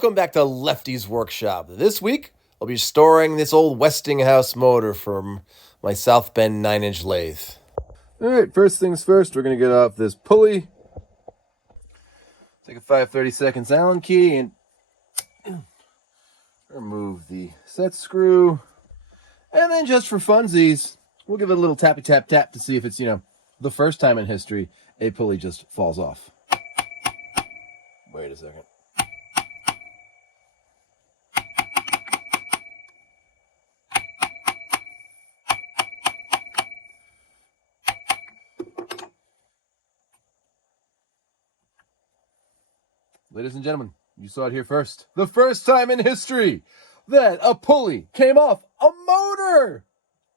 Welcome back to Lefty's Workshop. This week, I'll be storing this old Westinghouse motor from my South Bend 9-inch lathe. Alright, first things first, we're going to get off this pulley. Take a 5/32 Allen key and remove the set screw. And then just for funsies, we'll give it a little tappy tap tap to see if it's, the first time in history a pulley just falls off. Wait a second. Ladies and gentlemen, you saw it here first. The first time in history that a pulley came off a motor.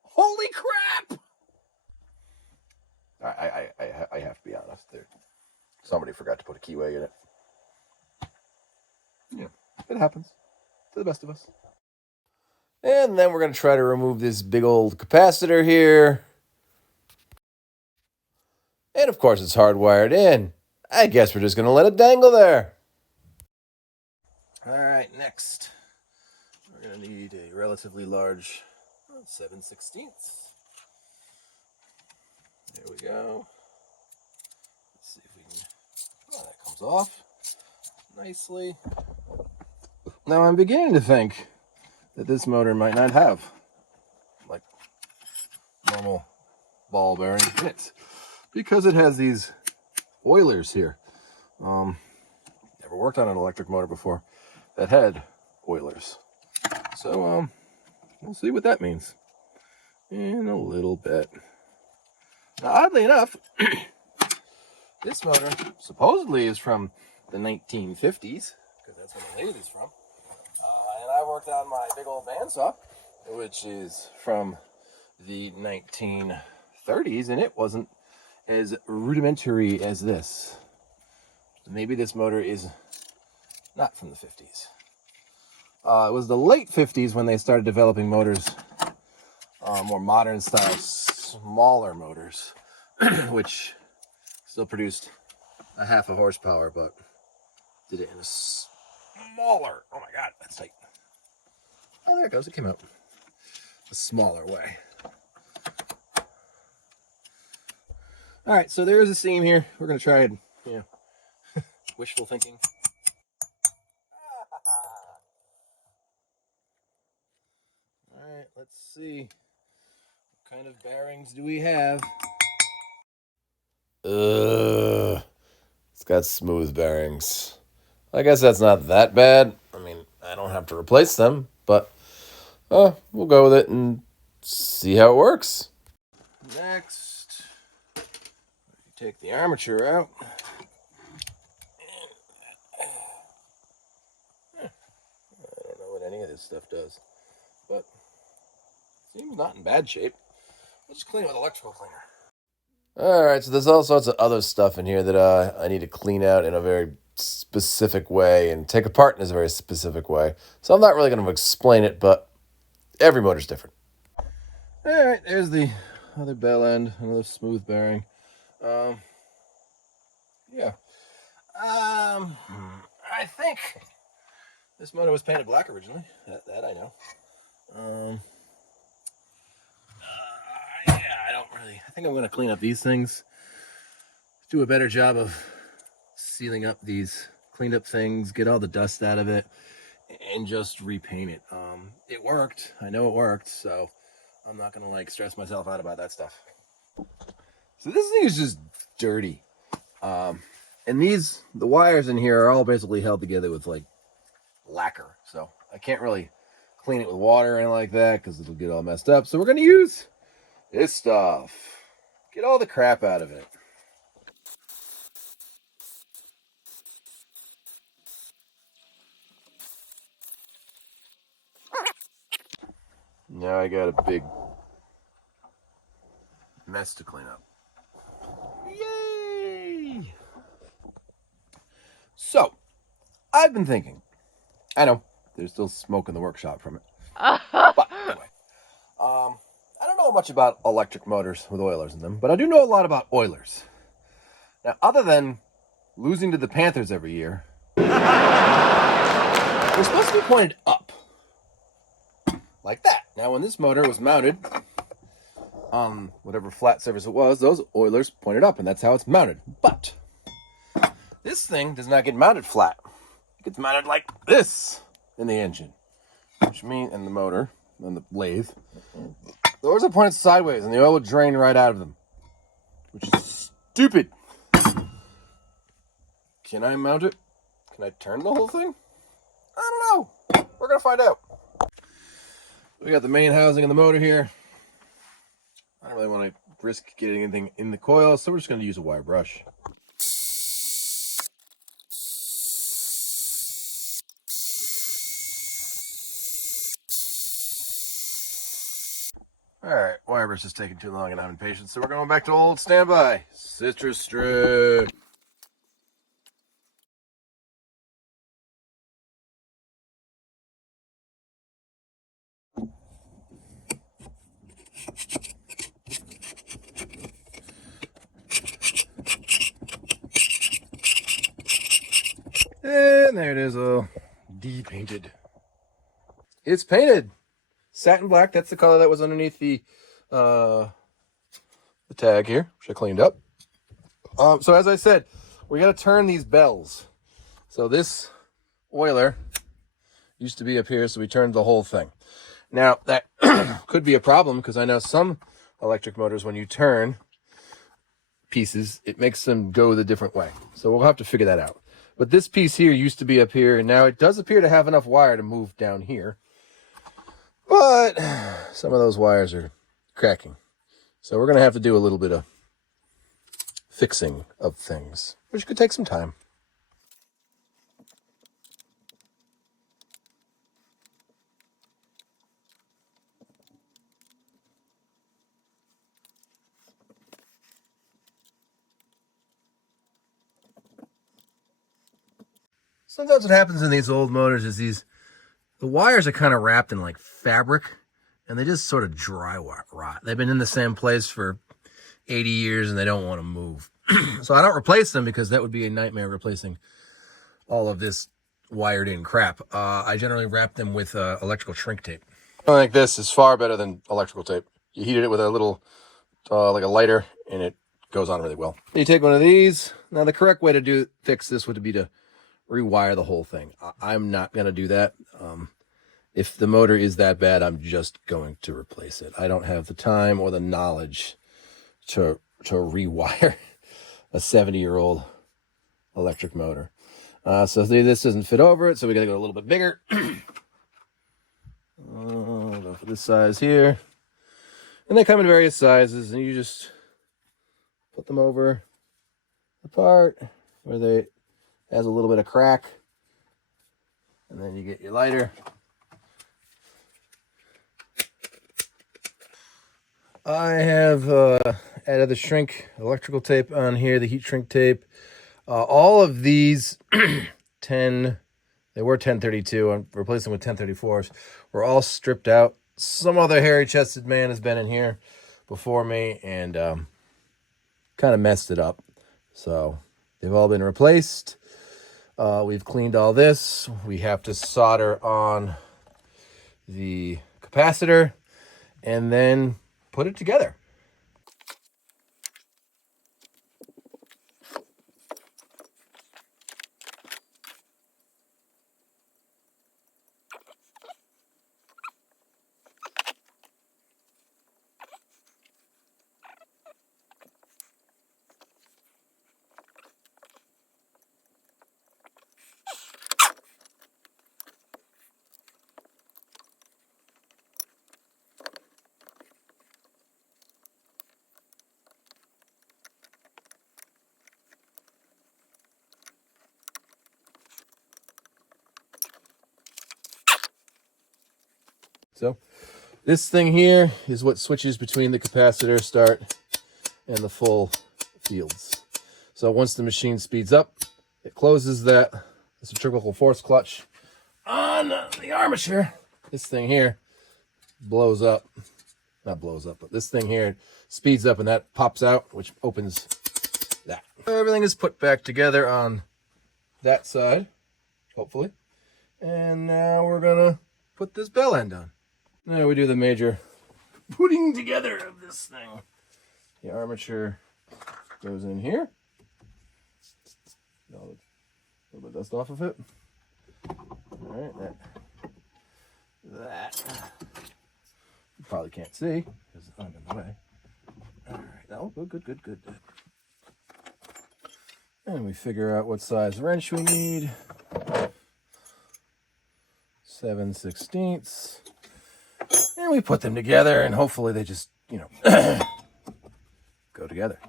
Holy crap! I have to be honest. Somebody forgot to put a keyway in it. Yeah, it happens to the best of us. And then we're going to try to remove this big old capacitor here. And of course it's hardwired in. I guess we're just going to let it dangle there. All right, next, we're going to need a relatively large 7/16. There we go. Let's see if we can, that comes off nicely. Now I'm beginning to think that this motor might not have, like, normal ball bearing in it, because it has these oilers here. Never worked on an electric motor before that had oilers. So, we'll see what that means in a little bit. Now, oddly enough, this motor supposedly is from the 1950s, because that's where the lathe is from. And I worked on my big old bandsaw, which is from the 1930s, and it wasn't as rudimentary as this. Maybe this motor is not from the 50s. It was the late 50s when they started developing motors, more modern style, smaller motors, which still produced a half a horsepower, but did it in a smaller, oh my god, that's tight. Oh, there it goes, it came out. A smaller way. All right, so there is a seam here. We're going to try and, wishful thinking. All right, let's see. What kind of bearings do we have? It's got smooth bearings. I guess that's not that bad. I mean, I don't have to replace them, but we'll go with it and see how it works. Next, take the armature out. I don't know what any of this stuff does, but it seems not in bad shape. We'll just clean it with electrical cleaner. All right, so there's all sorts of other stuff in here that I need to clean out in a very specific way and take apart in a very specific way. So I'm not really going to explain it, but every motor's different. All right, there's the other bell end, another smooth bearing. Yeah. I think this motor was painted black originally. That I know. I think I'm going to clean up these things. Do a better job of sealing up these cleaned up things, get all the dust out of it, and just repaint it. It worked. I know it worked, so I'm not going to stress myself out about that stuff. So this thing is just dirty. And the wires in here are all basically held together with lacquer. So I can't really clean it with water or anything like that because it'll get all messed up. So we're going to use this stuff. Get all the crap out of it. Now I got a big mess to clean up. Yay! So, I've been thinking. I know, there's still smoke in the workshop from it. But anyway, I don't know much about electric motors with oilers in them, but I do know a lot about oilers. Now, other than losing to the Panthers every year, They're supposed to be pointed up, like that. Now, when this motor was mounted on whatever flat surface it was, those oilers pointed up, and that's how it's mounted. But this thing does not get mounted flat. It gets mounted like this in the engine, which means, and the motor, and the lathe. Those are pointed sideways, and the oil would drain right out of them, which is stupid. Can I mount it? Can I turn the whole thing? I don't know. We're going to find out. We got the main housing of the motor here. I don't really want to risk getting anything in the coil, so we're just going to use a wire brush. Alright, wire brush is taking too long and I'm impatient, so we're going back to old standby. Citrus strip. And there it is, all de-painted. It's painted. Satin black, that's the color that was underneath the tag here, which I cleaned up. So as I said, we got to turn these bells. So this oiler used to be up here, so we turned the whole thing. Now, that could be a problem, because I know some electric motors, when you turn pieces, it makes them go the different way. So we'll have to figure that out. But this piece here used to be up here, and now it does appear to have enough wire to move down here. But some of those wires are cracking. So we're going to have to do a little bit of fixing of things, which could take some time. Sometimes what happens in these old motors is the wires are kind of wrapped in like fabric, and they just sort of dry rot. They've been in the same place for 80 years and they don't want to move. So I don't replace them, because that would be a nightmare replacing all of this wired in crap. I generally wrap them with electrical shrink tape. Something like this is far better than electrical tape. You heat it with a little, like a lighter, and it goes on really well. You take one of these. Now the correct way to fix this would be to rewire the whole thing. I'm not going to do that. If the motor is that bad, I'm just going to replace it. I don't have the time or the knowledge to rewire a 70-year-old electric motor. So this doesn't fit over it, so we got to go a little bit bigger. Go for this size here. And they come in various sizes, and you just put them over the part where they has a little bit of crack, and then you get your lighter. I have added the electrical tape on here, the heat shrink tape. All of these they were 1032. I'm replacing with 1034s. We're all stripped out. Some other hairy-chested man has been in here before me and kind of messed it up. So they've all been replaced. We've cleaned all this. We have to solder on the capacitor and then put it together. So this thing here is what switches between the capacitor start and the full fields. So once the machine speeds up, it closes that. The centrifugal force clutch on the armature. This thing here blows up. Not blows up, but this thing here speeds up, and that pops out, which opens that. Everything is put back together on that side, hopefully. And now we're gonna put this bell end on. Now we do the major putting together of this thing. The armature goes in here. A little bit of dust off of it. All right, that you probably can't see because I'm in the way. All right, oh, good. And we figure out what size wrench we need. 7/16. And we put them together, and hopefully they just, go together.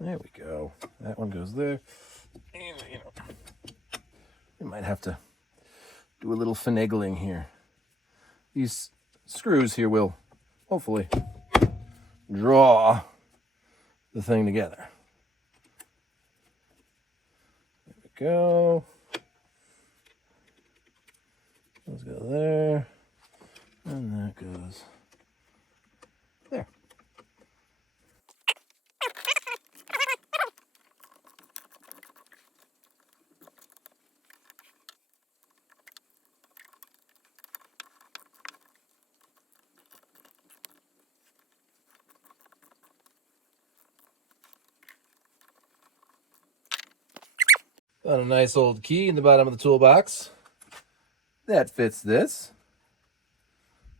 There we go. That one goes there. And, we might have to do a little finagling here. These screws here will hopefully draw the thing together. There we go. Those go there. And that goes there. Found a nice old key in the bottom of the toolbox. That fits this.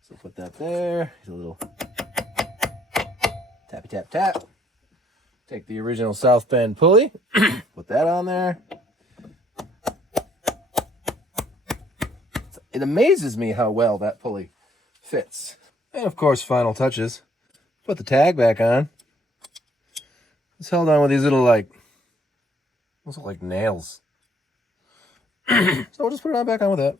So put that there. Here's a little tappy tap tap. Take the original South Bend pulley. Put that on there. It amazes me how well that pulley fits. And of course, final touches. Put the tag back on. It's held on with these little almost look like nails. So we'll just put it on back on with that.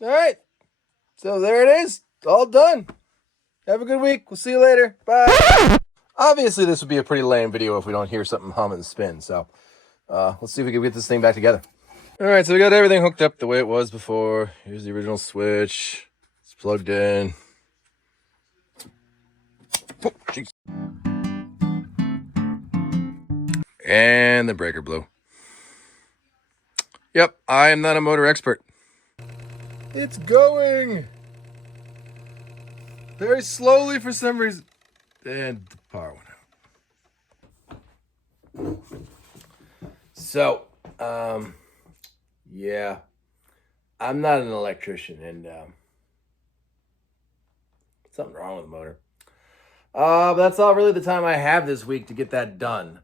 All right. So there it is. All done. Have a good week. We'll see you later. Bye. Obviously, this would be a pretty lame video if we don't hear something hum and spin. So let's see if we can get this thing back together. All right, so we got everything hooked up the way it was before. Here's the original switch. It's plugged in. Oh, jeez. And the breaker blew. Yep, I am not a motor expert. It's going very slowly for some reason. And the power went out. So, yeah, I'm not an electrician, and something wrong with the motor. But that's all really the time I have this week to get that done.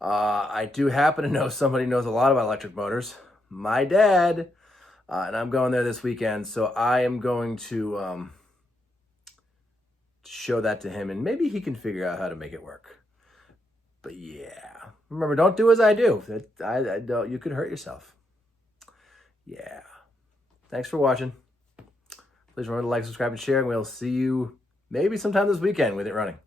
I do happen to know somebody who knows a lot about electric motors. My dad. And I'm going there this weekend, so I am going to show that to him, and maybe he can figure out how to make it work. But yeah, remember, don't do as I do. I don't. You could hurt yourself. Yeah. Thanks for watching. Please remember to like, subscribe, and share, and we'll see you maybe sometime this weekend with it running.